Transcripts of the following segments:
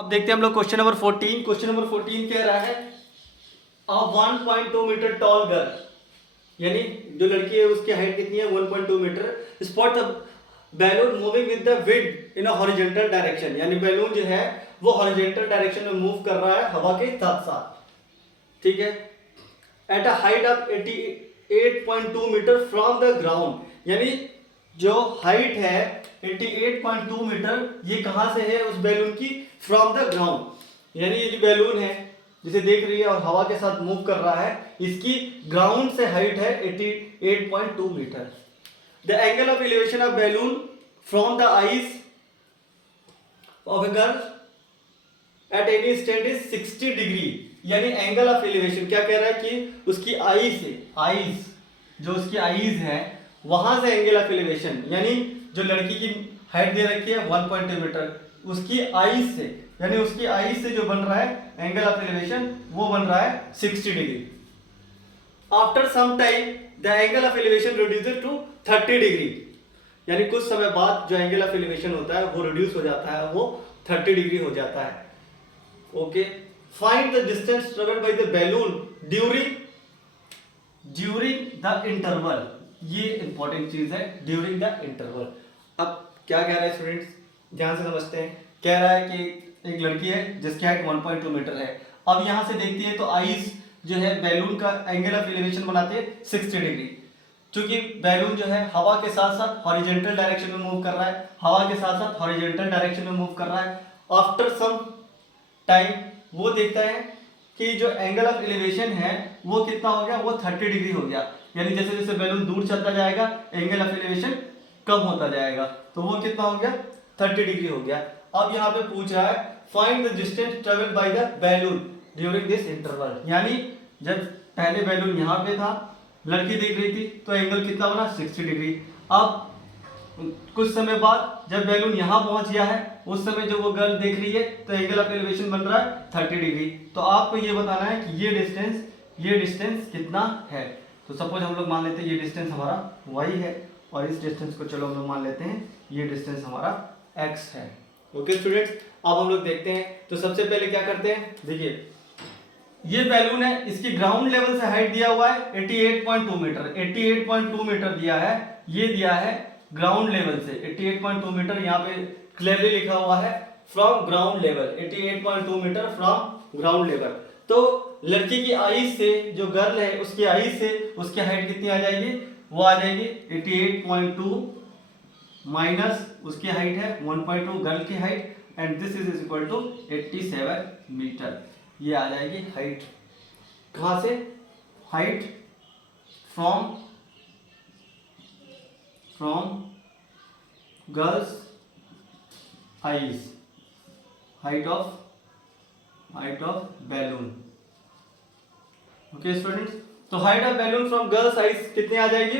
अब देखते हैं हम लोग क्वेश्चन नंबर 14। क्वेश्चन नंबर 14 कह रहा है अ 1.2 मीटर टॉल गर्ल, यानी जो लड़की है उसकी हाइट कितनी है 1.2 metre, spot the balloon moving with the wind in a horizontal direction, यानी बैलून जो है वो हॉरिजॉन्टल डायरेक्शन में मूव कर रहा है हवा के साथ साथ, ठीक है, at a height of 88.2 metre from the ground, यानी जो हाइट है 88.2 मीटर ये कहां से है उस बैलून की, फ्रॉम द ग्राउंड, यानी ये जो बैलून है जिसे देख रही है और हवा के साथ मूव कर रहा है, इसकी ग्राउंड से हाइट है 88.2 metre. The angle of elevation of balloon from the eyes of a girl at any stand is 60 degree, यानी एंगल ऑफ एलिवेशन क्या कह रहा है कि उसकी आई से, आईज जो उसकी आईज है वहां से एंगल ऑफ एलिवेशन, यानी जो लड़की की हाइट दे रखी है 1.2 मीटर, उसकी आईज से, यानी उसकी आईज से जो बन रहा है एंगल ऑफ एलिवेशन वो बन रहा है 60 degree. After some time the angle of elevation reduces to 30 degree, यानी कुछ समय बाद जो एंगल ऑफ एलिवेशन होता है वो रिड्यूस हो जाता है, वो 30 डिग्री हो जाता है। Okay, find the distance travelled by the balloon during the interval, ये इंपॉर्टेंट चीज है, ड्यूरिंग द इंटरवल। अब क्या कह रहा है स्टूडेंट्स, ध्यान से समझते हैं। कह रहा है कि एक लड़की है जिसकी हाइट 1.2 मीटर है, अब यहां से देखती है तो आइस जो है बैलून का एंगल ऑफ एलिवेशन बनाते हैं 60 डिग्री, क्योंकि बैलून जो है हवा के साथ साथ हॉरिजॉन्टल डायरेक्शन में मूव कर रहा है, हवा के साथ साथ हॉरिजॉन्टल डायरेक्शन में मूव कर रहा है। आफ्टर सम टाइम वो देखता है कि जो एंगल ऑफ एलिवेशन है वो कितना हो गया, वो 30 डिग्री हो गया, यानी जैसे जैसे बैलून दूर चलता जाएगा एंगल ऑफ एलिवेशन कम होता जाएगा, तो वो कितना हो गया 30 डिग्री हो गया। अब यहाँ पे पूछ रहा है find the distance travelled by the balloon during this interval, यानी जब पहले बैलून यहाँ पे था लड़की देख रही थी तो एंगल कितना बना 60 डिग्री, अब कुछ समय बाद जब बैलून यहाँ पहुंच गया है उस समय जो वो गर्ल देख रही है तो एंगल ऑफ एलिवेशन बन रहा है 30 डिग्री। तो आपको ये बताना है कि ये डिस्टेंस कितना है। तो सपोज हम लोग मान लेते हैं ये डिस्टेंस हमारा y है और इस डिस्टेंस को चलो हम लोग मान लेते हैं ये डिस्टेंस हमारा x है। ओके स्टूडेंट्स, अब हम लोग देखते हैं। तो सबसे पहले क्या करते हैं, देखिए ये बैलून है, इसकी ग्राउंड लेवल से हाइट दिया हुआ है 88.2 मीटर, 88.2 मीटर दिया है, ये दिया है ग्राउंड लेवल से 88.2 मीटर, यहाँ पे क्लियरली लिखा हुआ है from ground level, 88.2 metre from ground level. तो लड़की की आईज से, जो गर्ल है उसकी आईज से उसकी हाइट कितनी आ जाएगी, वो आ जाएगी 88.2 माइनस उसकी हाइट है 1.2 गर्ल की height, and this is equal to 87 metre, ये आ जाएगी हाइट। कहां से, height from girls eyes, height of balloon. Okay students, तो height of balloon from girls eyes कितनी आ जाएगी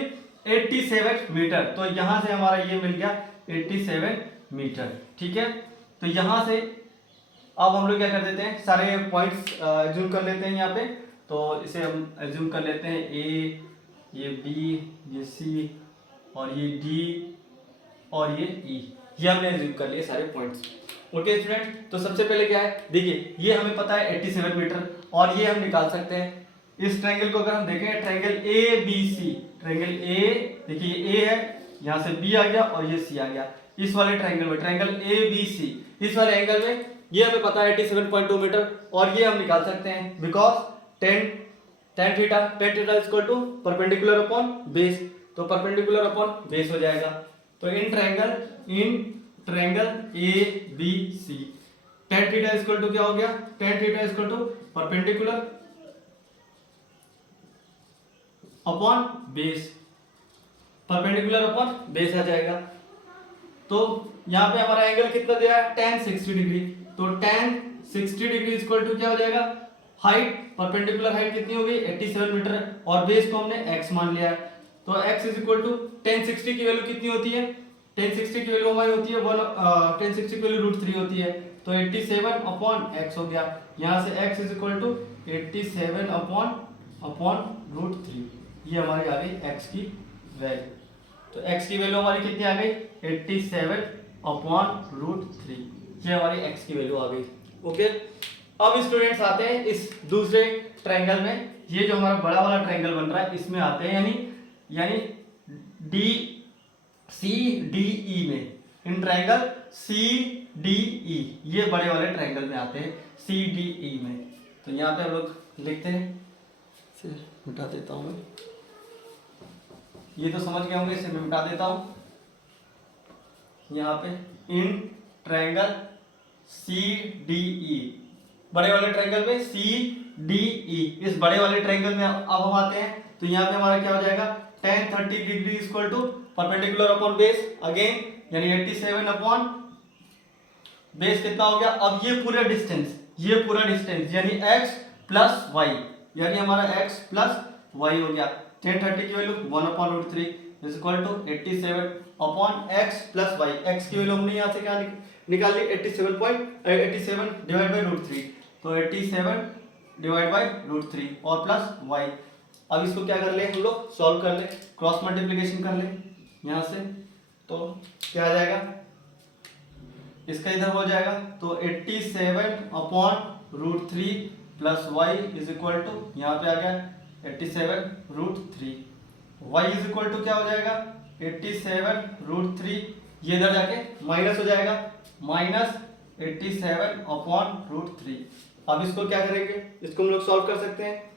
87 मीटर, तो यहां से हमारा ये मिल गया 87 मीटर, ठीक है। तो यहां से अब हम लोग क्या कर देते हैं, सारे पॉइंट्स एज्यूम कर लेते हैं यहाँ पे। तो इसे हम एज्यूम कर लेते हैं ए, ये बी, ये सी और ये डी और ये ई, ये हमने एज्यूम कर लिए सारे पॉइंट्स। ओके स्टूडेंट, तो सबसे पहले क्या है, देखिए ये हमें पता है 87 मीटर और ये हम निकाल सकते हैं। इस ट्रायंगल को अगर हम देखें, triangle A B C, triangle A, देखिए ए है, यहाँ से बी आ गया और ये सी आ गया, इस वाले ट्रायंगल में, ट्रायंगल ए बी सी, इस वाले एंगल में ये हमें पता है 87.2 मीटर और ये हम निकाल सकते हैं because tan theta is equal to perpendicular upon base, तो परपेंडिकुलर अपॉन बेस हो जाएगा। तो in triangle A B C tan theta is equal to क्या हो गया, tan theta is equal to perpendicular upon base, perpendicular upon base आ जाएगा। तो यहाँ पे हमारा एंगल कितना दिया है tan 60 डिग्री, तो tan 60 डिग्री इक्वल टू क्या हो जाएगा, हाइट, परपेंडिकुलर हाइट कितनी होगी 87 मीटर और बेस को हमने x मान लिया है, तो x is equal to tan 60 की वैल्यू कितनी होती है, tan 60 की वैल्यू हमारी होती है tan 60 की वैल्यू √3 होती है, तो 87 अपॉन x हो गया, यहाँ से x is equal to 87 upon √3, ये हमारी आ गई x की वैल्यू। तो x की वैल्यू हमारी कितनी आ गई 87 अपॉन √3, ये हमारी x की वैल्यू आ गई। ओके, अब स्टूडेंट्स आते हैं इस दूसरे ट्रायंगल में। ये जो हमारा बड़ा वाला ट्रायंगल बन रहा है इसमें आते हैं, यानी डी सी डी ई में, in triangle C D E, ये बड़े वाले ट्रायंगल में आते हैं सी डी ई में। तो यहाँ पे हम लोग लिखते हैं, इसे मिटा देता हूँ मैं, ये तो समझ गए होंगे, इसे मैं मिटा देता हूँ। यहाँ पे in triangle C D E, बड़े वाले ट्रायंगल में सी डी ई, इस बड़े वाले ट्रायंगल में अब हम आते हैं। तो यहाँ पे हमारा क्या हो जाएगा, tan 30 degree equal to perpendicular upon base again, यानी 87 अपॉन बेस कितना हो गया। अब ये पूरा डिस्टेंस यानी x प्लस वाई, यानी हमारा x प्लस वाई हो गया। tan 30 की value 1/√3 is equal to 87 upon x plus Y. x की वैल्यू हमने यहाँ से क्या निकाल ली, 87 डिवाइड बाई √3, तो 87 डिवाइड बाई √3 और प्लस y। अब इसको क्या कर ले, हम लोग सॉल्व कर ले, क्रॉस मल्टीप्लिकेशन कर ले यहाँ से, तो क्या आ जाएगा, इसका इधर हो जाएगा, तो 87 upon √3 plus Y is equal to, यहाँ पे आ गया 87 √3, y इज इक्वल टू क्या हो जाएगा 87 √3, ये इधर जाके माइनस हो जाएगा, माइनस 87 अपॉन √3। अब इसको क्या करेंगे, इसको हम लोग सॉल्व कर सकते हैं,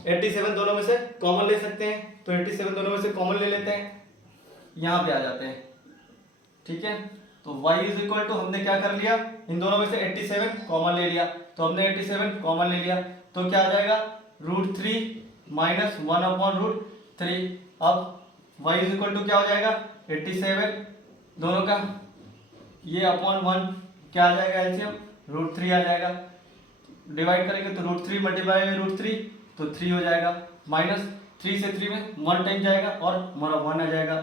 87 दोनों में से कॉमन ले सकते हैं, तो 87 दोनों में से कॉमन ले लेते हैं, यहाँ पे आ जाते हैं, ठीक है। तो y इज इक्वल टू हमने क्या कर लिया, इन दोनों में से 87 कॉमन ले लिया, तो हमने 87 कॉमन ले लिया, तो क्या आ जाएगा √3 माइनस 1/√3। अब y इज इक्वल टू क्या हो जाएगा 87 दोनों का ये अपॉन 1, क्या आ जाएगा एलसीएम √3 आ जाएगा, डिवाइड करेंगे तो √3 मल्टीप्लाई बाई √3 तो 3 हो जाएगा, माइनस 3 से 3 में 1 टाइम जाएगा और हमारा 1 आ जाएगा।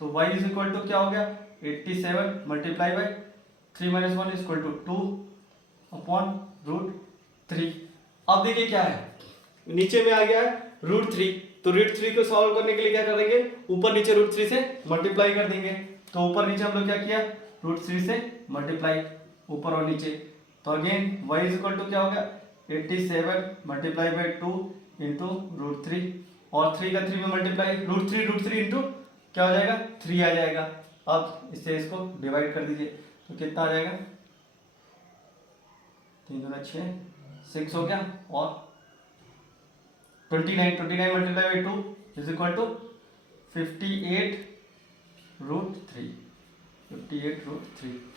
तो y इज इक्वल टू क्या हो गया 87 multiply by 3 minus 1 is equal to 2 upon √3। अब देखिए क्या है, नीचे में आ गया है √3, तो √3 को सॉल्व करने के लिए क्या करेंगे, ऊपर नीचे √3 से मल्टीप्लाई कर देंगे। तो ऊपर नीचे हम लोग क्या किया, √3 से मल्टीप्लाई ऊपर और नीचे, तो again y is equal to क्या हो गया 87 मल्टीप्लाई बाई 2 इंटू √3 और 3 का 3 में मल्टीप्लाई, √3 इंटू क्या हो जाएगा 3 आ जाएगा। अब इससे इसको डिवाइड कर दीजिए, तो कितना आ जाएगा 3 दूना 6, 6 हो गया, और 29 multiply by 2 is equal to 58 √3।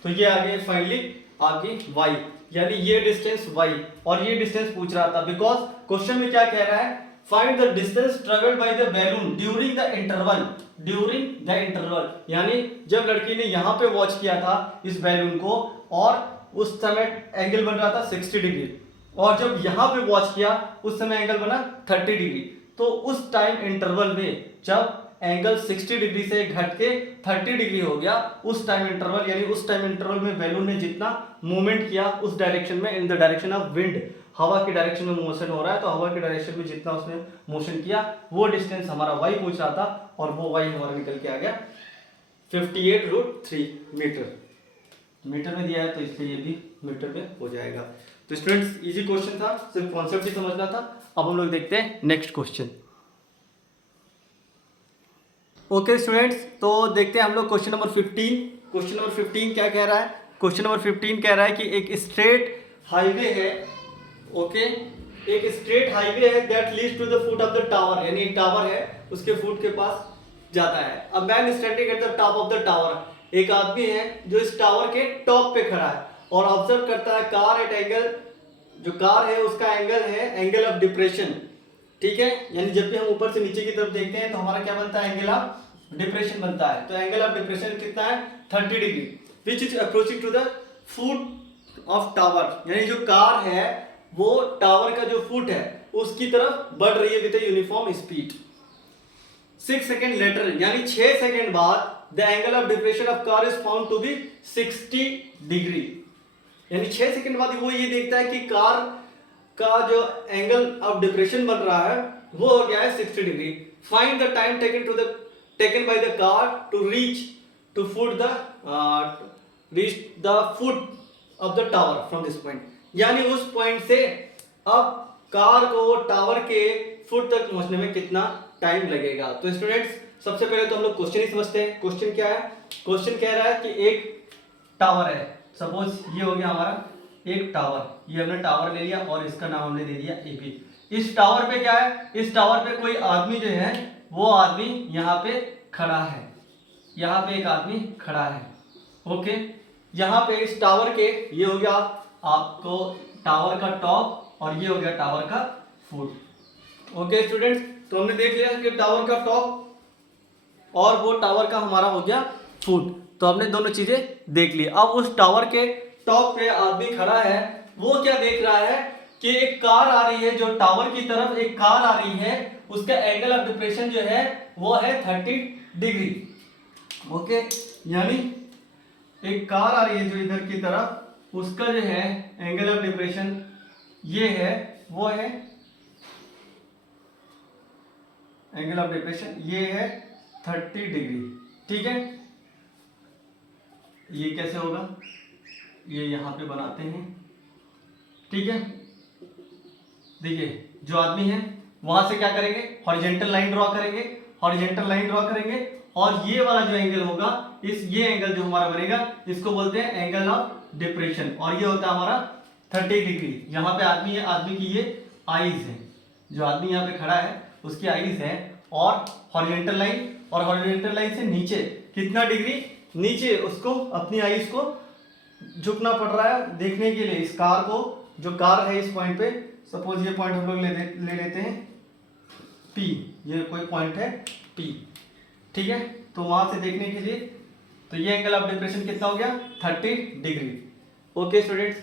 तो ये आ गई फाइनली आपकी y, यानी ये डिस्टेंस y, और ये डिस्टेंस पूछ रहा था बिकॉज क्वेश्चन में क्या कह रहा है, find the distance travelled by the balloon during the interval, यानी जब लड़की ने यहाँ पे वॉच किया था इस बैलून को और उस समय एंगल बन रहा था 60 डिग्री, और जब यहाँ पे वॉच किया उस समय एंगल बना 30 डिग्री, तो उस टाइम इंटरवल में जब एंगल 60 डिग्री से घट के 30 डिग्री हो गया, उस टाइम इंटरवल, यानी उस टाइम इंटरवल में बैलून ने जितना मूवमेंट किया उस डायरेक्शन में, in the direction of wind, हवा की डायरेक्शन में मोशन हो रहा है, तो हवा की डायरेक्शन में जितना उसने मोशन किया वो डिस्टेंस हमारा y पूछ रहा था, और वो y हमारा निकल के आ गया 58 √3 मीटर में दिया है, तो इसलिए ये भी मीटर में हो जाएगा। तो स्टूडेंट्स इजी क्वेश्चन था, सिर्फ कॉन्सेप्ट ही समझना था। अब हम लोग देखते हैं नेक्स्ट क्वेश्चन। ओके स्टूडेंट्स, तो देखते हैं हम लोग क्वेश्चन नंबर 15। क्वेश्चन नंबर 15 क्या कह रहा है, क्वेश्चन नंबर 15 कह रहा है कि एक स्ट्रेट हाईवे है, ओके, एक स्ट्रेट हाईवे है that leads to the foot of the tower, यानी एक टावर है उसके फुट के पास जाता है। A man standing at the top of the tower, एक आदमी है जो इस टावर के टॉप पे खड़ा है और ऑब्जर्व करता है कार एट एंगल, जो कार है उसका एंगल है एंगल ऑफ डिप्रेशन, ठीक है, यानी जब भी हम ऊपर से नीचे की तरफ देखते हैं तो हमारा क्या बनता है, एंगल ऑफ डिप्रेशन बनता है। तो एंगल ऑफ डिप्रेशन कितना है 30 degree, which is approaching to the foot of tower, यानी जो कार है वो टावर का जो फुट है उसकी तरफ बढ़ रही है with uniform speed. 6 second later, यानी 6 सेकेंड बाद the angle of depression of car is found to be 60 degree, यानी 6 सेकेंड बाद वो ये देखता है कि कार का जो एंगल ऑफ डिप्रेशन बन रहा है वो हो गया है 60 degree. Find the time taken by the car to reach the foot of the tower from this point, यानी उस पॉइंट से अब कार को टावर के फुट तक पहुंचने में कितना टाइम लगेगा। तो स्टूडेंट्स सबसे पहले तो हम लोग क्वेश्चन ही समझते हैं। क्वेश्चन क्या है? क्वेश्चन कह रहा है कि एक टावर है, सपोज ये हो गया हमारा एक टावर, ये हमने टावर ले लिया और इसका नाम हमने दे दिया एबी। इस टावर पे क्या है? इस टावर पे कोई आदमी जो है वो आदमी यहाँ पे खड़ा है, यहाँ पे एक आदमी खड़ा है। ओके, यहाँ पे इस टावर के ये हो गया आपको टावर का टॉप और ये हो गया टावर का फुट। ओके स्टूडेंट्स, तो हमने देख लिया कि टावर का टॉप और वो टावर का हमारा हो गया फुट। तो हमने दोनों चीजें देख ली। अब उस टावर के टॉप पे आदमी खड़ा है, वो क्या देख रहा है कि एक कार आ रही है, जो टावर की तरफ एक कार आ रही है, उसका एंगल ऑफ डिप्रेशन जो है वो है 30 डिग्री। ओके, यानी एक कार आ रही है जो इधर की तरफ, उसका जो है एंगल ऑफ डिप्रेशन ये है, वो है एंगल ऑफ डिप्रेशन ये है 30 डिग्री। ठीक है, ये कैसे होगा? ये यहां पे बनाते हैं। ठीक है, देखिए जो आदमी है वहां से क्या करेंगे? हॉरिजॉन्टल लाइन ड्रॉ करेंगे, हॉरिजॉन्टल लाइन ड्रॉ करेंगे और ये वाला जो एंगल होगा, ये एंगल जो हमारा बनेगा इसको बोलते हैं एंगल ऑफ डिप्रेशन और ये होता है हमारा 30 डिग्री। यहाँ पे आदमी है, आदमी की ये आईज है, जो आदमी यहाँ पे खड़ा है उसकी आईज है और हॉरिजॉन्टल लाइन, और हॉरिजॉन्टल लाइन से नीचे कितना डिग्री नीचे उसको अपनी आईज को झुकना पड़ रहा है देखने के लिए इस कार को। जो कार है इस पॉइंट पे, सपोज ये पॉइंट हम लोग ले लेते हैं P, ये कोई पॉइंट है P। ठीक है, तो वहां से देखने के लिए तो ये एंगल ऑफ डिप्रेशन कितना हो गया? 30 डिग्री। ओके स्टूडेंट्स,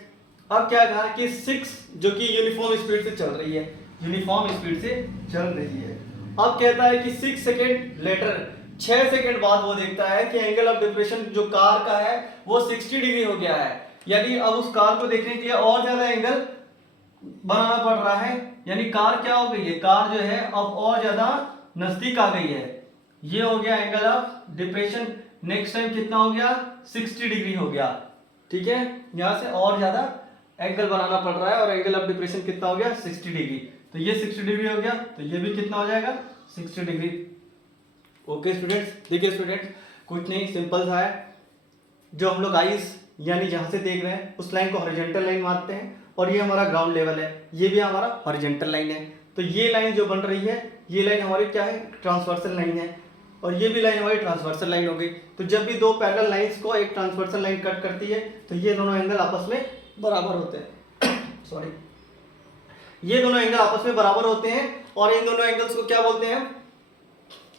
अब क्या कहा कि 6 जो कि यूनिफॉर्म स्पीड से चल रही है, यूनिफॉर्म स्पीड से चल रही है। अब कहता है कि 6 सेकेंड लेटर, 6 सेकेंड बाद वो देखता है कि एंगल ऑफ डिप्रेशन जो कार का है वो 60 डिग्री हो गया है। यानी अब उस कार को देखने के लिए और ज्यादा एंगल बनाना पड़ रहा है, यानी कार क्या हो गई है? कार जो है अब और ज्यादा नजदीक आ गई है। ये हो गया angle of depression, next time कितना हो गया? 60 डिग्री हो गया। ठीक है, यहां से और ज्यादा एंगल बनाना पड़ रहा है और एंगल ऑफ डिप्रेशन कितना हो गया? 60 डिग्री। तो ये 60 डिग्री हो गया, तो ये भी कितना हो जाएगा? 60 डिग्री। ओके स्टूडेंट्स, देखिए स्टूडेंट्स कुछ नहीं, सिंपल सा है। जो हम लोग आइस यानी जहां से देख रहे हैं उस लाइन को हॉरिजॉन्टल लाइन मानते हैं और ये हमारा ग्राउंड लेवल है, ये भी हमारा हॉरिजॉन्टल लाइन है। तो ये लाइन जो बन रही है, ये लाइन हमारी क्या है? ट्रांसवर्सल लाइन है और ये भी लाइन हमारी ट्रांसवर्सल लाइन हो गई। तो जब भी दो पैरेलल लाइंस को एक ट्रांसवर्सल लाइन कट करती है तो ये दोनों एंगल आपस में बराबर होते हैं सॉरी, ये दोनों एंगल आपस में बराबर होते हैं और इन दोनों एंगल्स को क्या बोलते हैं?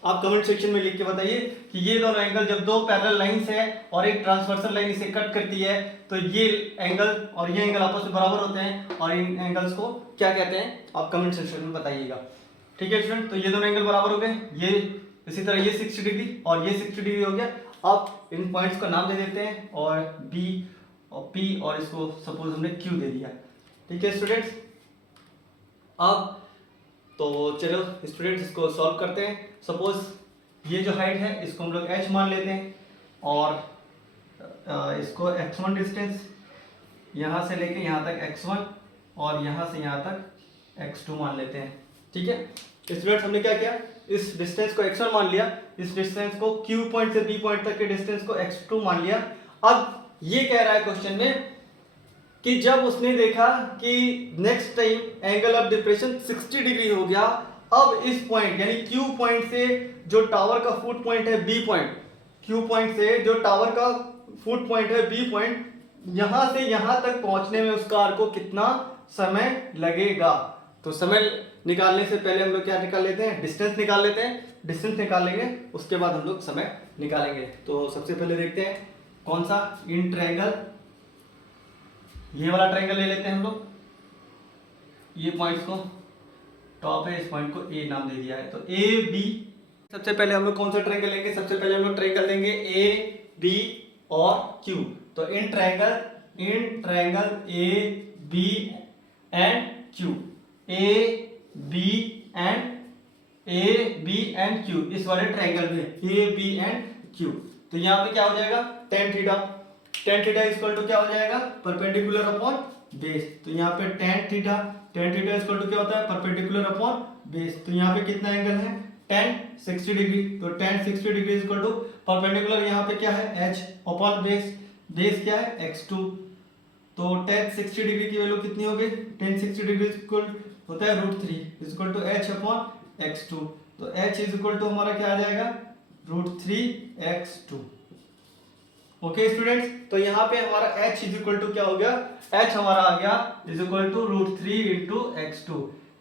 आप कमेंट सेक्शन में लिख के बताइए कि ये दोनों एंगल जब दो पैरेलल लाइंस है और एक ट्रांसवर्सल लाइन इसे कट करती है तो ये एंगल और ये एंगल आपस में बराबर होते हैं और इन एंगल्स को क्या कहते हैं? आप कमेंट सेक्शन में बताइएगा। ठीक है स्टूडेंट, तो ये दोनों एंगल बराबर हो गए, ये इसी तरह ये 60 डिग्री और ये 60 डिग्री हो गया। अब इन पॉइंट्स को नाम दे देते हैं और B और P और इसको सपोज हमने Q दे दिया। ठीक है स्टूडेंट्स, अब तो चलो स्टूडेंट्स इसको सॉल्व करते हैं। सपोज ये जो हाइट है इसको हम लोग h मान लेते हैं और इसको x1 डिस्टेंस यहाँ से लेके यहाँ तक x1 और यहाँ से यहाँ तक x2 मान लेते हैं। ठीक है स्टूडेंट्स, हमने क्या किया? इस डिस्टेंस को x1 मान लिया, इस डिस्टेंस को Q पॉइंट से B पॉइंट तक के डिस्टेंस को x2 मान लिया। अब ये कह रहा है क्वेश्चन में कि जब उसने देखा कि next time angle of depression 60 degree हो गया, अब इस पॉइंट यानी Q पॉइंट से जो टावर का फुट पॉइंट है B पॉइंट, Q पॉइंट से जो टावर का फुट पॉइंट है B पॉइंट, यहां से यहां तक पहुंचने में उस कार को कितना समय लगेगा? तो समय निकालने से पहले हम लोग क्या निकाल लेते हैं? डिस्टेंस निकाल लेते हैं। डिस्टेंस निकाल लेंगे उसके बाद हम लोग समय निकालेंगे। तो सबसे पहले देखते हैं कौन सा? इन ट्रायंगल, ये वाला ट्रायंगल ले लेते हैं हम लोग। ये पॉइंट्स को टॉप है, इस पॉइंट को ए नाम दे दिया है। तो ए बी, सबसे पहले हम लोग कौन सा ट्रायंगल लेंगे? सबसे पहले हम लोग ट्रायंगल लेंगे ए बी और क्यू। तो in triangle A B and Q, A B and Q, इस वाले ट्रायंगल में ए बी एंड क्यू। तो यहाँ पे क्या हो जाएगा? tan theta, tan theta equal to क्या हो जाएगा? Perpendicular upon base. तो यहाँ पे tan थीटा इक्वल टू क्या होता है, परपेंडिकुलर अपॉन बेस। तो यहाँ पे कितना एंगल है, tan 60 डिग्री। तो tan 60 degree equal to perpendicular यहाँ पे क्या है, h अपॉन बेस। बेस क्या है, x2। तो tan 60 डिग्री की वैल्यू कितनी हो गई, tan 60 डिग्री इक्वल होता है √3 equal to h upon x2। तो h इज इक्वल टू हमारा क्या आ जाएगा, √3x2। ओके स्टूडेंट्स, तो यहाँ पे हमारा h इज इक्वल टू क्या हो गया, h हमारा आ गया is equal to √3 into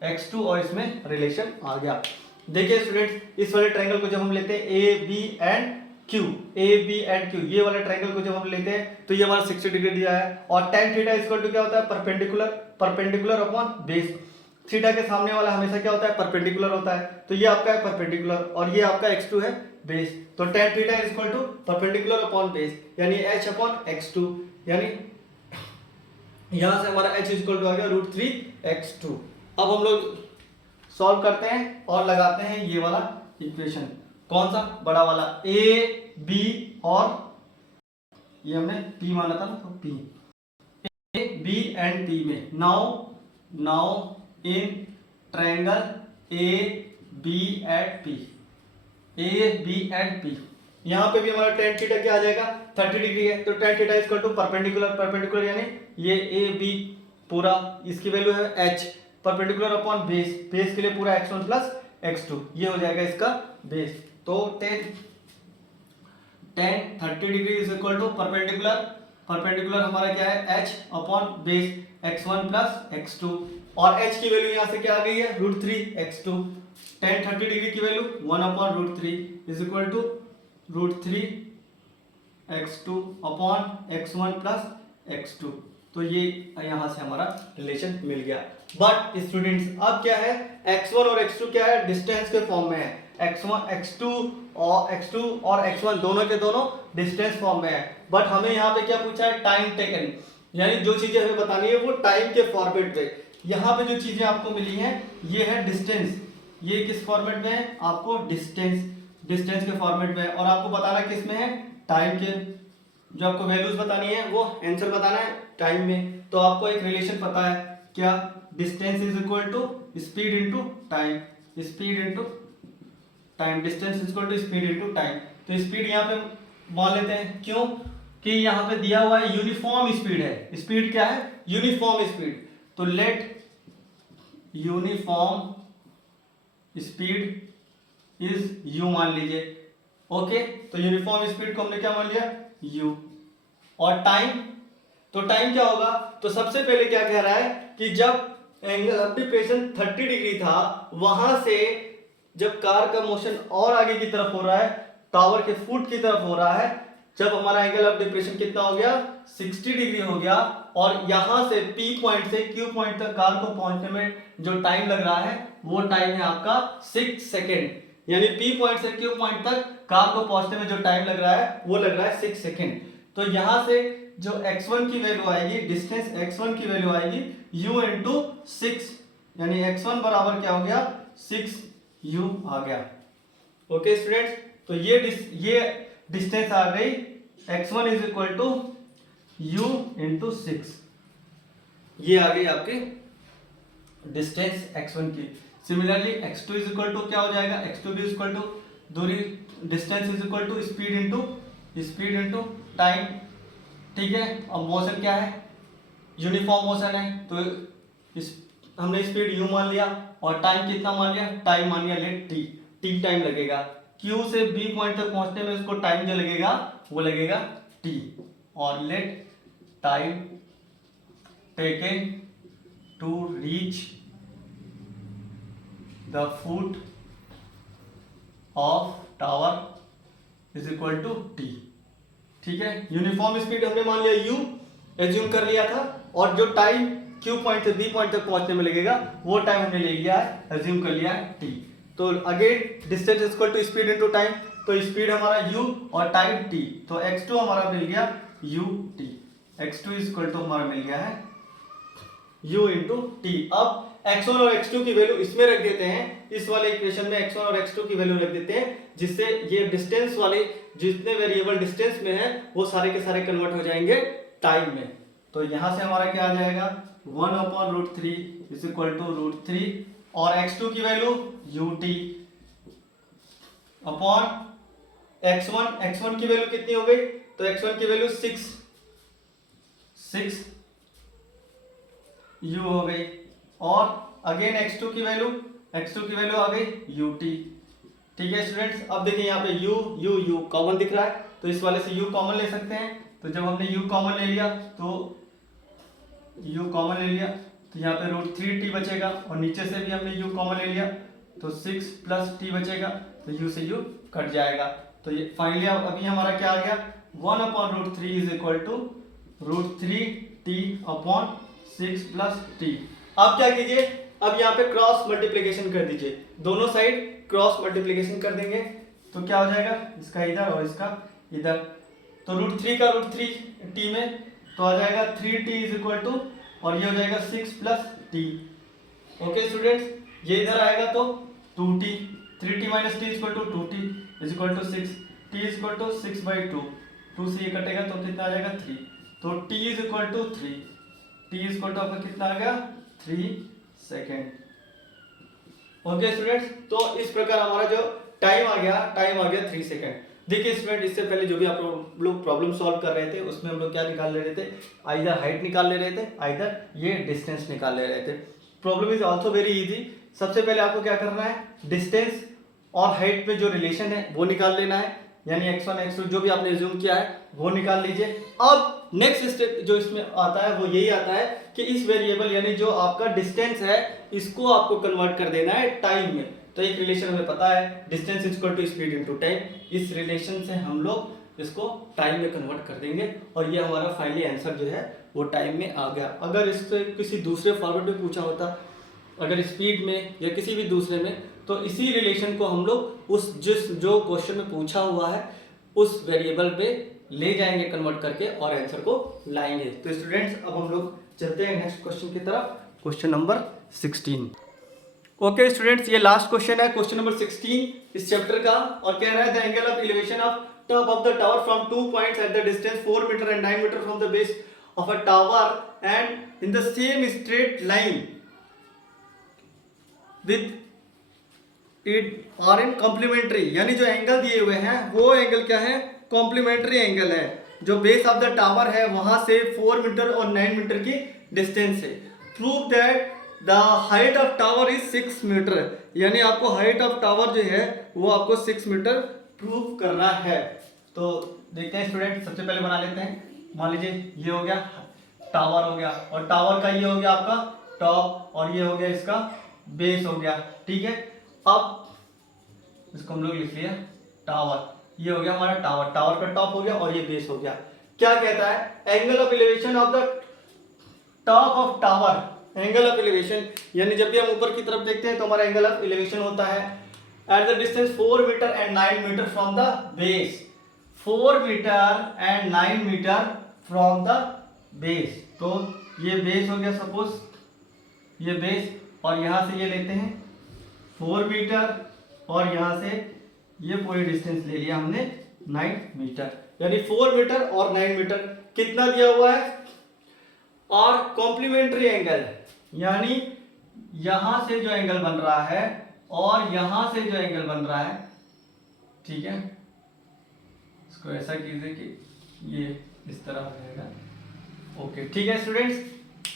x2 और इसमें रिलेशन आ गया। देखिए स्टूडेंट्स, इस वाले ट्रायंगल को जब हम लेते हैं ए बी एंड क्यू, ये वाले ट्रायंगल को जब हम लेते हैं तो ये हमारा 60 डिग्री दिया है। और tan थीटा इक्वल टू क्या होता है, परपेंडिकुलर अपॉन बेस। थीटा के सामने वाला हमेशा क्या होता है, परपेंडिकुलर होता है। तो ये आपका है परपेंडिकुलर और ये आपका x2 है बेस। तो tan theta is equal to perpendicular upon base यानी h अपॉन x2, यानी यहां से हमारा h इज इक्वल टू आ गया √3x2। अब हम लोग सॉल्व करते हैं और लगाते हैं ये वाला इक्वेशन, कौन सा, बड़ा वाला, a b और ये हमने p माना था ना, तो p, a b and p में now in triangle a b at p, a b and p, यहाँ पे भी हमारा tan थीटा क्या आ जाएगा, 30 डिग्री है। तो tan theta equal to perpendicular यानी ये a b पूरा, इसकी वैल्यू है h, परपेंडिकुलर अपॉन बेस के लिए पूरा x1 प्लस x2, ये हो जाएगा इसका बेस। तो tan 30 degree is equal to perpendicular हमारा क्या है, h upon base x1 plus x2 और h की वैल्यू यहाँ से क्या आ गई है, √3x2। tan 30 डिग्री की value 1 upon √3 is equal to √3x2 upon x1 plus x2। तो ये यहाँ से हमारा रिलेशन मिल गया। बट स्टूडेंट्स अब क्या है, x1 और x2 क्या है, डिस्टेंस के फॉर्म में है। x2 और x1 दोनों के दोनों डिस्टेंस फॉर्म में है। बट हमें यहाँ पे क्या पूछा है, टाइम टेकन, यानी जो चीजें हमें बतानी है वो टाइम के फॉर्मेट में। यहाँ पे जो चीजें आपको मिली हैं ये है डिस्टेंस, ये किस फॉर्मेट में है, आपको डिस्टेंस के फॉर्मेट में है। और आपको बताना किस में है, टाइम के, जो आपको वैल्यूज बतानी है वो आंसर बताना है टाइम में। तो आपको एक रिलेशन पता है क्या, distance is equal to speed into time, distance is equal to speed into time. तो स्पीड यहाँ पे मान लेते हैं, क्यों कि यहाँ पे दिया हुआ है यूनिफॉर्म स्पीड है। स्पीड क्या है, यूनिफॉर्म स्पीड। तो let uniform speed is u मान लीजिए। ओके, तो यूनिफॉर्म स्पीड को हमने क्या मान लिया, u। और टाइम, तो टाइम क्या होगा, तो सबसे पहले क्या कह रहा है कि जब एंगल ऑफ डिप्रेशन 30 डिग्री था, वहां से जब कार का मोशन और आगे की तरफ हो रहा है, टावर के फुट की तरफ हो रहा है, जब हमारा एंगल ऑफ डिप्रेशन कितना हो गया, 60 डिग्री हो गया। और यहां से P पॉइंट से Q पॉइंट तक कार को पहुंचने में जो टाइम लग रहा है वो टाइम है आपका 6 सेकेंड। यानी P पॉइंट से Q पॉइंट तक कार को पहुंचने में जो टाइम लग रहा है वो लग रहा है 6 सेकेंड। तो यहां से जो x1 की वैल्यू आएगी, डिस्टेंस x1 की वैल्यू आएगी u इंटू 6, यानी x1 बराबर क्या हो गया, 6u आ गया। ओके स्टूडेंट्स, तो ये डिस्टेंस आ गई, x1 is equal to u into 6, ये आ गई आपकी डिस्टेंस x1 की। Similarly x2 is equal to क्या हो जाएगा, x2 भी इज इक्वल टू दूरी, distance is equal to speed into time. ठीक है, अब मोशन क्या है, यूनिफॉर्म मोशन है, तो हमने स्पीड u मान लिया और टाइम कितना मान लिया, टाइम मान लिया लेट t टाइम लगेगा। q से b पॉइंट तक पहुंचने में उसको टाइम जो लगेगा वो लगेगा t। और let time taken to reach the foot of tower is equal to t। ठीक है, यूनिफॉर्म स्पीड हमने मान लिया u, एज्यूम कर लिया था, और जो टाइम q पॉइंट से b पॉइंट तक पहुंचने में लगेगा वो टाइम हमने ले लिया है, एज्यूम कर लिया है t। तो again distance is equal to speed into time, तो स्पीड हमारा u और टाइम t, तो x2 हमारा मिल गया ut, x2 is equal to हमारा मिल गया है u इंटू t। अब x1 और x2 की वैल्यू इसमें रख देते हैं, इस वाले इक्वेशन में x1 और x2 की वैल्यू रख देते हैं, जिससे ये डिस्टेंस वाले जितने वेरिएबल डिस्टेंस में है वो सारे के सारे कन्वर्ट हो जाएंगे टाइम में। तो यहाँ से हमारा क्या आ जाएगा 1/√3 इज इक्वल टू √3 और x2 की वैल्यू ut अपॉन x1 की वैल्यू कितनी हो गई, तो x1 की वैल्यू 6 u हो गई और अगेन x2 की वैल्यू आ गई ut। ठीक है स्टूडेंट्स, अब देखिए यहाँ पे u कॉमन दिख रहा है तो इस वाले से u कॉमन ले सकते हैं। तो जब हमने u कॉमन ले लिया तो यहाँ पे √3t बचेगा और नीचे से भी हमने u कॉमन ले लिया तो 6 + t बचेगा तो u से u कट जाएगा। तो ये फाइनली अभी हमारा क्या आ गया 1/√3 is equal to √3t upon 6 + t। अब क्या कीजिए, अब यहाँ पे क्रॉस मल्टीप्लिकेशन कर दीजिए, दोनों साइड क्रॉस मल्टीप्लिकेशन कर देंगे तो क्या हो जाएगा, इसका इधर और इसका इधर, तो √3 का √3t में तो आ जाएगा 3t इज इक्वल टू और ये हो जाएगा 6 + t। ओके स्टूडेंट्स, ये इधर आएगा तो 2t, 3t - t is equal to 2t is equal to 6, t is equal to 6/2, 2 से ये कटेगा तो कितना आ जाएगा 3, तो t is equal to 3, t is equal to आपका कितना आ गया 3 सेकेंड। ओके स्टूडेंट्स, तो इस प्रकार हमारा जो टाइम आ गया 3 सेकेंड। देखिए स्टूडेंट, इससे पहले जो भी आप लोग प्रॉब्लम सॉल्व कर रहे थे उसमें हम लोग क्या निकाल ले रहे थे, आइदर हाइट निकाल ले रहे थे, आइदर ये डिस्टेंस निकाल ले रहे थे। Problem is also very easy. सबसे पहले आपको क्या करना है, डिस्टेंस और हाइट में जो रिलेशन है वो निकाल लेना है, यानी x1 x2 जो भी आपने एज्यूम किया है वो निकाल लीजिए। अब नेक्स्ट स्टेप जो इसमें आता है वो यही आता है कि इस वेरिएबल यानी जो आपका डिस्टेंस है इसको आपको कन्वर्ट कर देना है टाइम में। तो एक रिलेशन हमें पता है, distance is equal to speed into time. इस रिलेशन से हम लोग इसको टाइम में कन्वर्ट कर देंगे और ये हमारा फाइनली आंसर जो है वो टाइम में आ गया। अगर इससे किसी दूसरे फॉर्मेट में पूछा होता, अगर स्पीड में या किसी भी दूसरे में, तो इसी रिलेशन को हम लोग उस जो क्वेश्चन में पूछा हुआ है उस वेरिएबल पे ले जाएंगे कन्वर्ट करके और आंसर को लाएंगे। तो स्टूडेंट्स, अब हम लोग चलते हैं नेक्स्ट क्वेश्चन की तरफ, क्वेश्चन नंबर 16। ओके स्टूडेंट्स, ये लास्ट क्वेश्चन है, क्वेश्चन नंबर 16 इस चैप्टर का, और कह रहा है the angle of elevation of top of the tower from 2 points at the distance 4 metre and 9 metre from the base of a tower and in the same straight line with it are in complementary. यानी जो angle दिए हुए हैं वो angle क्या है, complementary angle है। जो बेस ऑफ द टावर है वहां से 4 मीटर और 9 मीटर की डिस्टेंस है। Prove that the height of tower is 6 metre. यानी आपको हाइट ऑफ टावर जो है वो आपको 6 मीटर प्रूव करना है। तो देखते हैं स्टूडेंट, सबसे पहले बना लेते हैं। मान लीजिए ये हो गया टावर हो गया, और टावर का ये हो गया आपका टॉप, और ये हो गया इसका बेस हो गया। ठीक है, अब इसको हम लोग लिख लिया टावर, ये हो गया हमारा टावर, टावर का टॉप हो गया और ये बेस हो गया। क्या कहता है, angle of elevation of the top of tower, angle of elevation यानी जब भी हम ऊपर की तरफ देखते हैं तो हमारा एंगल ऑफ एलिवेशन होता है at the distance 4 metre and 9 metre from the base, 4 metre and 9 metre from the base. तो ये बेस हो गया, सपोज ये बेस, और यहां से ये लेते हैं 4 मीटर और यहां से ये पूरी डिस्टेंस ले लिया हमने 9 मीटर, यानी 4 मीटर और 9 मीटर कितना दिया हुआ है, और कॉम्प्लीमेंट्री एंगल यानी यहां से जो एंगल बन रहा है और यहां से जो एंगल बन रहा है, ठीक है, इसको ऐसा कीजिए कि ये इस तरह हो जाएगा। ओके, ठीक है स्टूडेंट्स,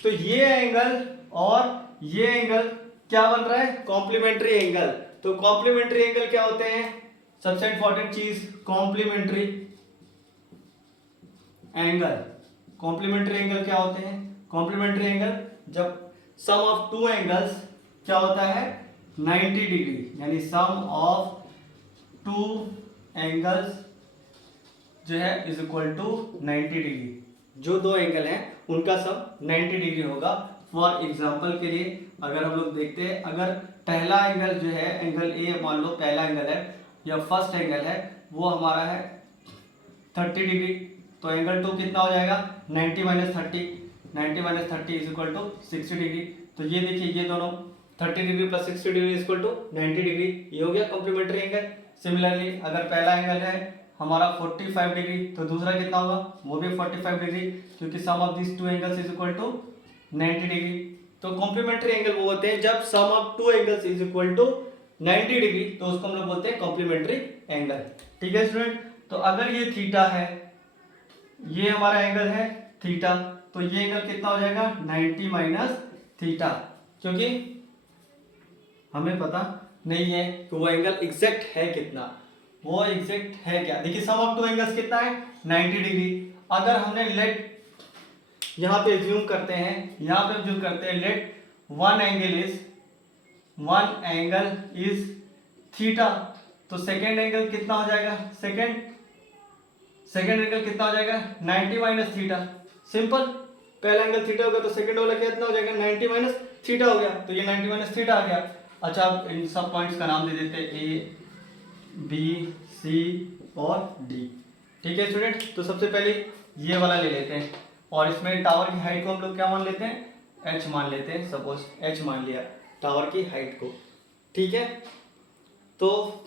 तो ये एंगल और ये एंगल क्या बन रहा है, कॉम्प्लीमेंट्री एंगल। तो कॉम्प्लीमेंट्री एंगल क्या होते हैं, सबसे इंपॉर्टेंट चीज कॉम्प्लीमेंट्री एंगल। कॉम्प्लीमेंट्री एंगल क्या होते हैं, कॉम्प्लीमेंट्री एंगल जब सम ऑफ टू एंगल्स क्या होता है 90 डिग्री, यानी सम ऑफ टू एंगल्स जो है इज इक्वल टू 90 डिग्री। जो दो एंगल हैं उनका सम 90 डिग्री होगा। फॉर एग्जांपल के लिए अगर हम लोग देखते हैं, अगर पहला एंगल जो है एंगल ए मान लो पहला एंगल है या फर्स्ट एंगल है वो हमारा है 30 डिग्री, तो एंगल 2 कितना हो जाएगा 90 - 30, 90 - 30 इज इक्वल टू 60 डिग्री। तो ये देखिए ये दोनों 30 degree plus 60 degree is equal to 90 degree, ये हो गया कॉम्प्लीमेंट्री एंगल। सिमिलरली अगर पहला एंगल है हमारा 45 डिग्री, तो दूसरा कितना होगा, वो भी 45 डिग्री, क्योंकि sum of this two angles is equal to 90 degree. तो कॉम्प्लीमेंट्री एंगल वो होते हैं जब sum of two angles is equal to 90 degree, तो उसको हम लोग बोलते हैं कॉम्प्लीमेंट्री एंगल। ठीक है स्टूडेंट, तो अगर ये थीटा है, ये हमारा एंगल है थीटा, तो ये एंगल कितना हो जाएगा 90 माइनस थीटा, क्योंकि हमें पता नहीं है कि वो एंगल एग्जैक्ट है कितना, वो एग्जैक्ट है क्या। देखिए सम ऑफ टू एंगल्स कितना है 90 डिग्री। अगर हमने लेट यहाँ पे ज्यूम करते हैं, यहाँ पे ज्यूम करते हैं let one angle is theta, तो सेकेंड एंगल कितना हो जाएगा, सेकेंड एंगल कितना हो जाएगा 90 माइनस थीटा। सिंपल, पहला एंगल थीटा होगा तो सेकेंड वाला कितना हो जाएगा 90 माइनस थीटा हो गया, तो ये 90 माइनस थीटा आ गया। अच्छा, अब इन सब पॉइंट्स का नाम दे देते हैं ए बी सी और डी। ठीक है स्टूडेंट, तो सबसे पहले ये वाला ले लेते हैं, और इसमें टावर की हाइट को हम लोग क्या मान लेते हैं, एच मान लेते हैं। सपोज एच मान लिया टावर की हाइट को। ठीक है, तो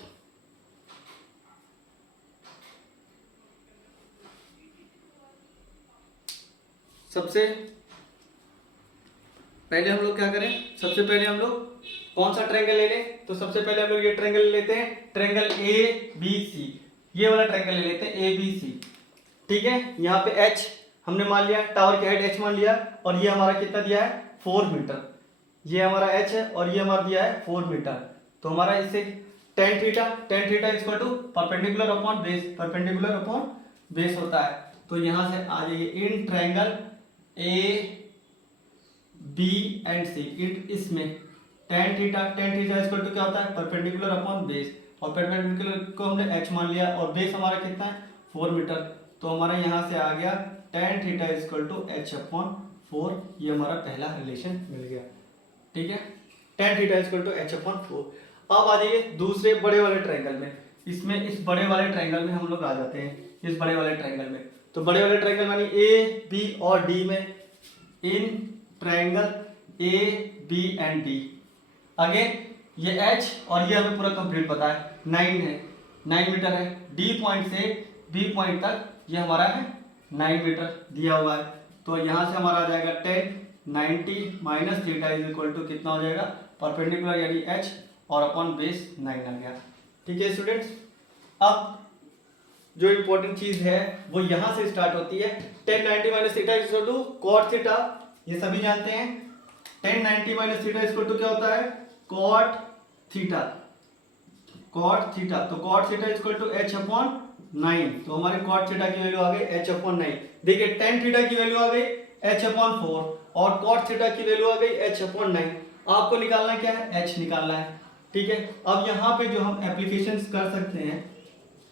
सबसे पहले हम लोग क्या करें, सबसे पहले हम लोग कौन सा ट्रायंगल ले लें, तो सबसे पहले हम लोग ये ट्रायंगल ले लेते हैं, ट्रायंगल ए बी सी, ये वाला ट्रायंगल ले लेते हैं ए बी सी। ठीक है, यहाँ पे एच हमने मान लिया, टावर की हाइट एच मान लिया, और ये हमारा कितना दिया है 4 मीटर, ये हमारा एच है और ये हमारा दिया है 4 मीटर। तो हमारा इससे tan theta equal to perpendicular upon base, perpendicular upon base होता है। तो यहाँ से आ जाइए in triangle A B and C, इसमें टेन थीटा इक्वल टू क्या होता है परपेंडिकुलर अपॉन बेस, और परपेंडिकुलर को हमने h मान लिया और बेस हमारा कितना है 4 मीटर। तो हमारा यहाँ से आ गया tan theta equal to h upon 4, ये हमारा पहला रिलेशन मिल गया। ठीक है, tan theta equal to h upon 4। अब आ जाइए दूसरे बड़े वाले ट्रायंगल में, इसमें इस बड़े वाले ट्रायंगल में हम लोग आ जाते हैं, इस बड़े वाले ट्रायंगल में। तो बड़े वाले ट्रायंगल मानी ए बी और डी में, in triangle A B and D, again ये h और ये हमें पूरा कंप्लीट पता है 9 मीटर है, डी पॉइंट से बी पॉइंट तक ये हमारा है 9 मीटर दिया हुआ है। तो यहाँ से हमारा आ जाएगा 10 90 minus theta is equal to कितना हो जाएगा परपेंडिकुलर यानी h और अपॉन बेस 9 आ गया। ठीक है स्टूडेंट्स, अब जो इम्पोर्टेंट चीज है वो यहाँ से स्टार्ट होती है, 10 90 minus theta is equal to cot theta, ये सभी जानते हैं। 10 90 माइनस थीटा इक्वल टू क्या होता है कॉट थीटा, तो cot theta equal to h upon 9। तो हमारे कॉट थीटा की वैल्यू आ गई h अपॉन 9। देखिए टेन थीटा की वैल्यू आ गई h अपॉन 4 और कॉट थीटा की वैल्यू आ गई h अपॉन 9। आपको निकालना क्या है, h निकालना है। ठीक है, अब यहाँ पे जो हम एप्लीकेशन कर सकते हैं,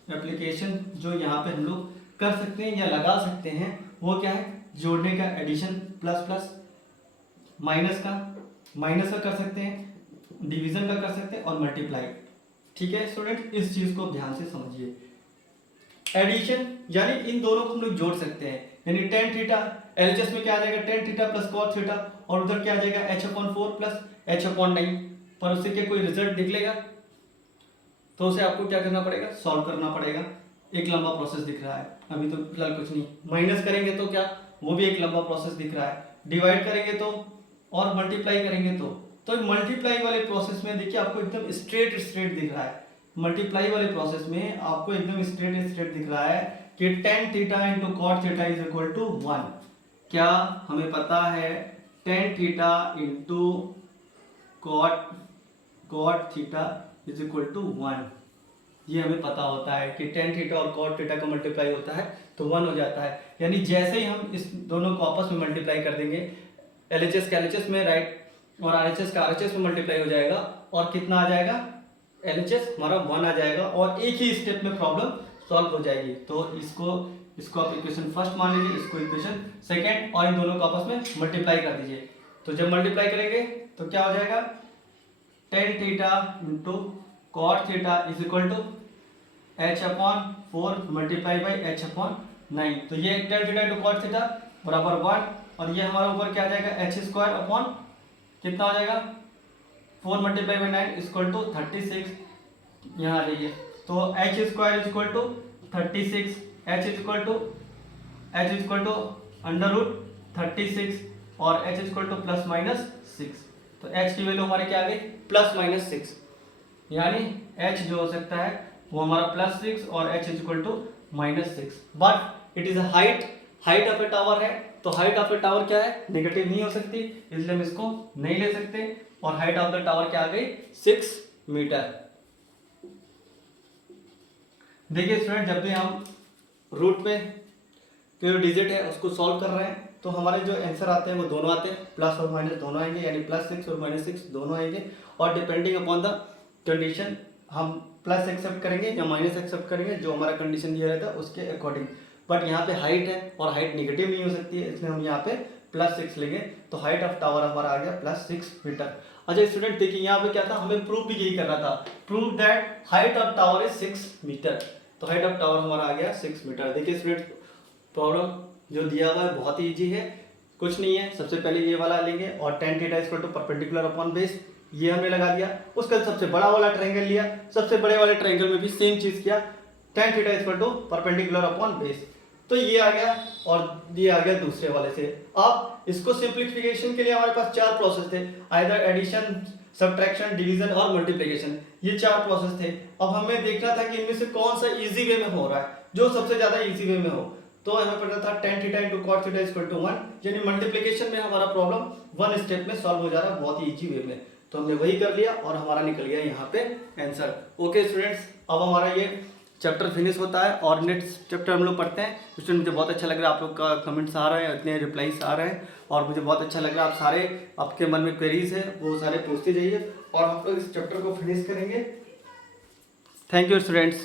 एप्लीकेशन जो यहाँ पे हम लोग कर सकते हैं या लगा सकते हैं वो क्या है, जोड़ने का, एडिशन प्लस प्लस, माइनस का कर सकते हैं, डिवीजन का कर सकते हैं और मल्टीप्लाई। ठीक है स्टूडेंट, इस चीज को ध्यान से समझिए। एडिशन यानी इन दोनों को हम लोग जोड़ सकते हैं, यानी टेन थीटा एलएचएस में क्या आ जाएगा tan theta plus cot theta, और उधर क्या आ जाएगा h upon 4 plus h upon 9। पर उससे क्या कोई रिजल्ट निकलेगा, तो उसे आपको क्या करना पड़ेगा, सॉल्व करना पड़ेगा। एक लंबा प्रोसेस दिख रहा है, अभी तो फिलहाल कुछ नहीं। माइनस करेंगे तो क्या, वो भी एक लंबा प्रोसेस दिख रहा है। डिवाइड करेंगे तो, और मल्टीप्लाई करेंगे तो मल्टीप्लाई वाले प्रोसेस में देखिए आपको एकदम स्ट्रेट दिख रहा है। मल्टीप्लाई वाले प्रोसेस में आपको एकदम स्ट्रेट दिख रहा है कि tan theta into cot theta is equal to 1। क्या हमें पता है tan theta into cot theta is equal to 1, ये हमें पता होता है कि टेन थीटा और कॉट थीटा का मल्टीप्लाई होता है तो 1 हो जाता है। यानी जैसे ही हम इस दोनों को आपस में मल्टीप्लाई कर देंगे, एलएचएस का एलएचएस में राइट और आरएचएस का आरएचएस में मल्टीप्लाई हो जाएगा, और कितना आ जाएगा एलएचएस हमारा 1 आ जाएगा, और एक ही स्टेप में प्रॉब्लम सॉल्व हो जाएगी। तो इसको आप इक्वेशन फर्स्ट मान लीजिए, इसको इक्वेशन सेकेंड, और इन दोनों को आपस में मल्टीप्लाई कर दीजिए। तो जब मल्टीप्लाई करेंगे तो क्या हो जाएगा tan theta into cot theta is equal to h upon 4 multiply by h upon 9। तो ये tan theta into cot theta बराबर 1, और ये हमारा ऊपर क्या आ जाएगा h स्क्वायर अपॉन कितना हो जाएगा 4 मल्टीप्लाई बाई 9 इक्वल टू 36। यहाँ आ जाइए, तो h square is equal to 36, h is equal to under root 36 और h is equal to plus minus 6। तो h की वैल्यू हमारी क्या आ गई प्लस माइनस 6, यानी h जो हो सकता है वो हमारा प्लस 6 और h is equal to minus 6। But it is height of a tower है, तो हाइट ऑफ ए टावर क्या है नेगेटिव नहीं हो सकती, इसलिए हम इसको नहीं ले सकते। और हाइट ऑफ द टावर क्या आ गई 6 मीटर। देखिए स्टूडेंट, जब भी हम रूट में जो डिजिट है उसको सॉल्व कर रहे हैं तो हमारे जो आंसर आते हैं वो दोनों आते हैं, प्लस और माइनस दोनों आएंगे, यानी प्लस 6 और माइनस 6 दोनों आएंगे। और डिपेंडिंग अपॉन द कंडीशन हम प्लस एक्सेप्ट करेंगे या माइनस एक्सेप्ट करेंगे, जो हमारा कंडीशन दिया रहता है उसके अकॉर्डिंग। बट यहाँ पे हाइट है और हाइट निगेटिव नहीं हो सकती है, इसलिए हम यहाँ पे प्लस 6 लेंगे। तो हाइट ऑफ टावर हमारा आ गया प्लस 6 मीटर। अच्छा स्टूडेंट देखिए, यहाँ पे क्या था, हमें प्रूव भी यही करना था, prove that height of tower is 6 metre. तो हाइट ऑफ टावर हमारा आ गया 6 मीटर। देखिए स्टूडेंट, प्रॉब्लम जो दिया हुआ है बहुत ही ईजी है, कुछ नहीं है। सबसे पहले ये वाला लेंगे और tan theta equal to perpendicular upon base, ये हमने लगा दिया। उसका सबसे बड़ा वाला ट्रायंगल लिया, सबसे बड़े वाले ट्रायंगल में भी सेम चीज किया, tan theta equal to perpendicular upon base. तो ये आ गया और ये आ गया दूसरे वाले से। अब इसको सिंप्लीफिकेशन के लिए हमारे पास 4 प्रोसेस थे, आइदर एडिशन, सब्ट्रैक्शन, डिवीजन और मल्टीप्लिकेशन, ये 4 प्रोसेस थे। अब हमें देखना था कि इनमें से कौन सा इजी वे में हो रहा है, जो सबसे ज्यादा इजी वे में हो। तो हमें पता था tan थीटा इंटू cot थीटा इक्वल टू 1, यानी मल्टीप्लिकेशन में हमारा प्रॉब्लम 1 स्टेप में सॉल्व हो जा रहा है, बहुत ही इजी वे में। तो हमने वही कर लिया और हमारा निकल गया यहाँ पे आंसर। ओके स्टूडेंट्स, अब हमारा ये चैप्टर फिनिश होता है और नेक्स्ट चैप्टर हम लोग पढ़ते हैं। स्टूडेंट मुझे बहुत अच्छा लग रहा है, आप लोग का कमेंट्स आ रहे हैं, इतने रिप्लाईस आ रहे हैं और मुझे बहुत अच्छा लग रहा है। आप सारे, आपके मन में क्वेरीज है वो सारे पूछते जाइए और हम लोग इस चैप्टर को फिनिश करेंगे। Thank you students.